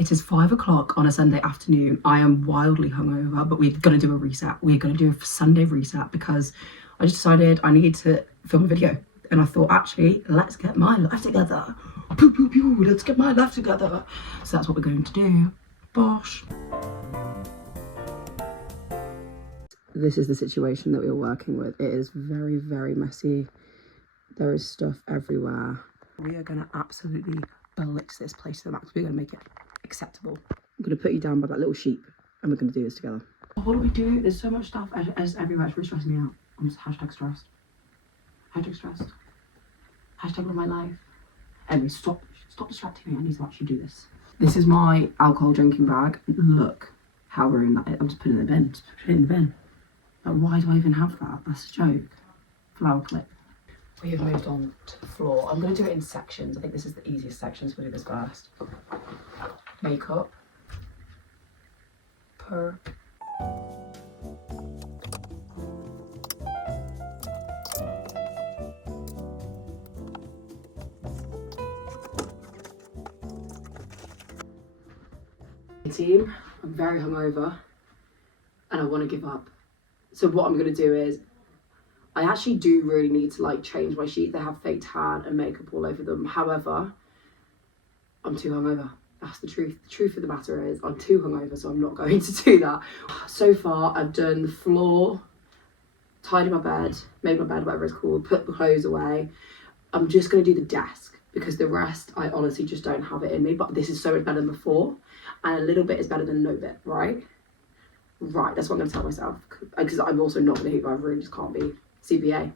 It is 5 o'clock on a Sunday afternoon. I am wildly hungover, but we're going to do a reset. We're going to do a Sunday reset because I just decided I need to film a video. And I thought, actually, let's get my life together. Pew, pew, pew, let's get my life together. So that's what we're going to do. Bosh. This is the situation that we are working with. It is very, very messy. There is stuff everywhere. We are going to absolutely blitz this place to the max. We're going to make it acceptable. I'm going to put you down by that little sheep and we're going to do this together. What do we do? There's so much stuff everywhere. It's really stressing me out. I'm just hashtag stressed. Hashtag stressed. Hashtag love my life. Anyway, stop distracting me. I need to actually do this. This is my alcohol drinking bag. Look how ruined that is. I'm just putting it in the bin. Just put it in the bin. Like, why do I even have that? That's a joke. Flower clip. We have moved on to the floor. I'm going to do it in sections. I think this is the easiest section, so we'll do this first. Makeup. Purr. Team, I'm very hungover and I want to give up. So what I'm going to do is, I actually do really need to like change my sheet. They have fake tan and makeup all over them. However, I'm too hungover. That's the truth. The truth of the matter is I'm too hungover, so I'm not going to do that. So far, I've done the floor, tidied my bed, made my bed, whatever it's called, put the clothes away. I'm just going to do the desk because the rest, I honestly just don't have it in me. But this is so much better than before. And a little bit is better than no bit, right? Right, that's what I'm going to tell myself. Because I'm also not going to I really just can't be. CBA.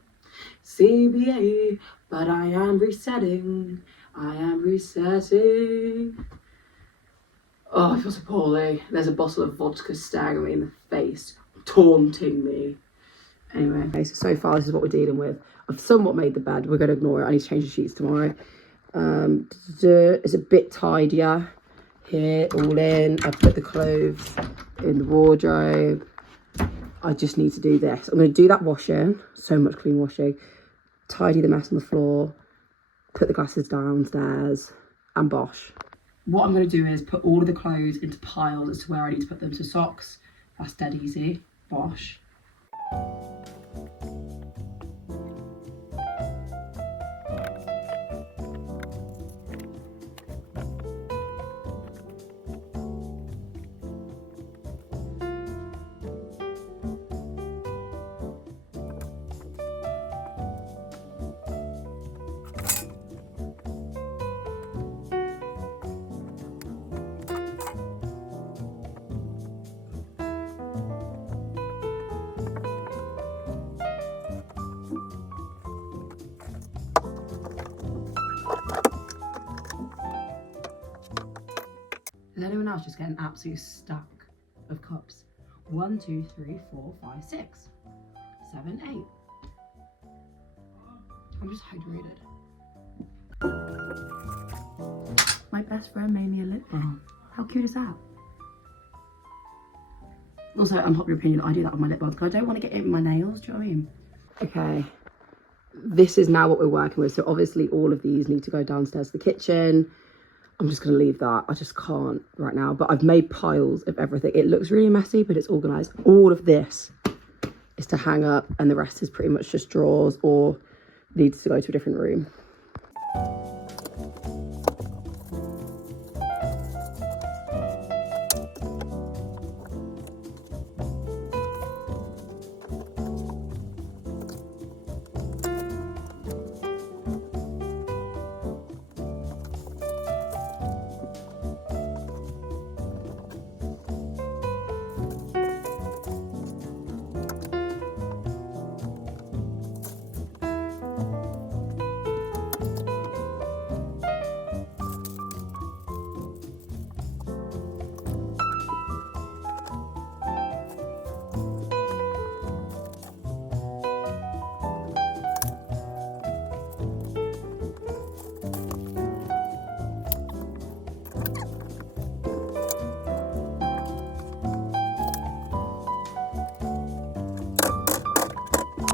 CBA, but I am resetting. I am resetting. Oh, I feel so poorly. There's a bottle of vodka staring at me in the face, taunting me. Anyway, okay, so far this is what we're dealing with. I've somewhat made the bed. We're going to ignore it. I need to change the sheets tomorrow. It's a bit tidier. Here, all in. I put the clothes in the wardrobe. I just need to do this. I'm going to do that washing. So much clean washing. Tidy the mess on the floor. Put the glasses downstairs. And bosh. What I'm going to do is put all of the clothes into piles as to where I need to put them. So socks, that's dead easy. Bosh. Is anyone else just getting an absolute stack of cups? 1, 2, 3, 4, 5, 6, 7, 8. I'm just hydrated. My best friend made me a lip balm. How cute is that? Also, unpopular opinion, I do that with my lip balms because I don't want to get it in my nails, do you know what I mean? Okay, this is now what we're working with. So obviously all of these need to go downstairs to the kitchen. I'm just going to leave that. I just can't right now. But I've made piles of everything. It looks really messy, but it's organised. All of this is to hang up and the rest is pretty much just drawers or needs to go to a different room.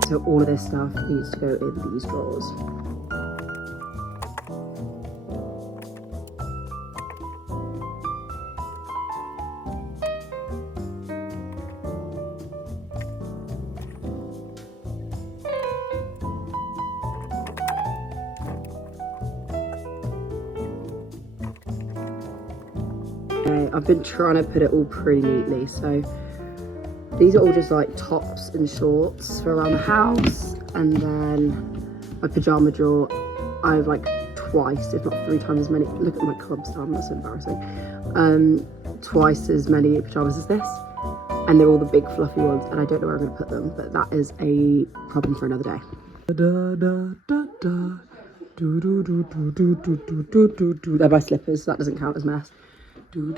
So all of this stuff needs to go in these drawers. Okay, I've been trying to put it all pretty neatly. So these are all just like tops and shorts for around the house. And then my pyjama drawer, I have like twice, if not 3 times as many. Look at my club stand, that's embarrassing. Twice as many pyjamas as this. And they're all the big fluffy ones, and I don't know where I'm going to put them, but that is a problem for another day. They're my slippers, so that doesn't count as mess. To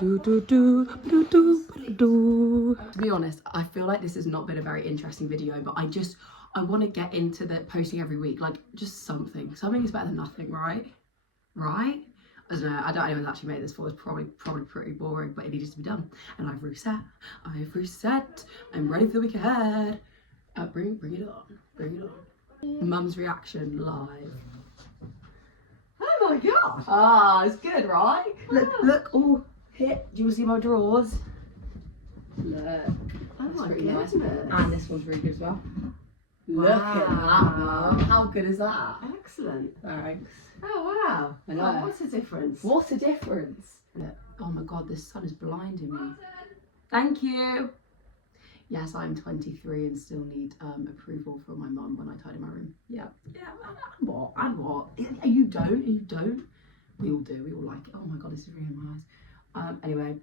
be honest, I feel like this has not been a very interesting video, but I want to get into the posting every week, like just something. Something is better than nothing, right? Right? I don't know, I don't know who's actually made this for. It's probably pretty boring, but it needed to be done. And I've reset. I'm ready for the week ahead. Bring it on. Mum's reaction live. Oh my god! Ah, it's good, right? Look, oh, here. Do you want to see my drawers? Look. Oh my goodness. Nice. And this one's really good as well. Wow. Look at that, Mum. How good is that? Excellent. Thanks. Oh wow. I know. Oh, what a difference. What a difference. Look. Oh my god, this sun is blinding me. Thank you. Yes, I'm 23 and still need approval from my mum when I tidy my room. Yeah. And what? You don't? We all do. We all like it. Oh my god, this is really in my eyes. Anyway,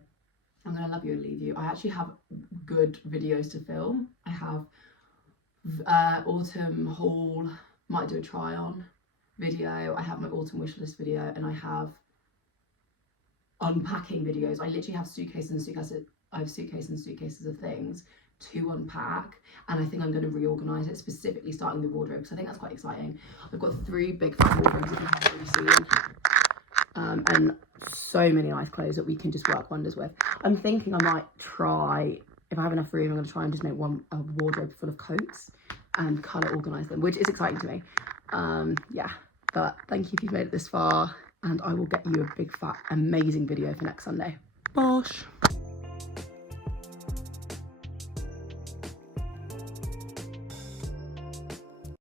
I'm gonna love you and leave you. I actually have good videos to film. I have autumn haul, might do a try on video. I have my autumn wish list video, and I have unpacking videos. I literally have suitcases and suitcases. I have suitcases and suitcases of things to unpack, and I think I'm going to reorganize it, specifically starting the wardrobe, because I think that's quite exciting. I've got 3 big fat wardrobes that you haven't really seen, and so many nice clothes that we can just work wonders with. I'm thinking I might try, if I have enough room, I'm going to try and just make a wardrobe full of coats and colour organise them, which is exciting to me. Yeah, but thank you if you've made it this far, and I will get you a big fat amazing video for next Sunday. Bosh.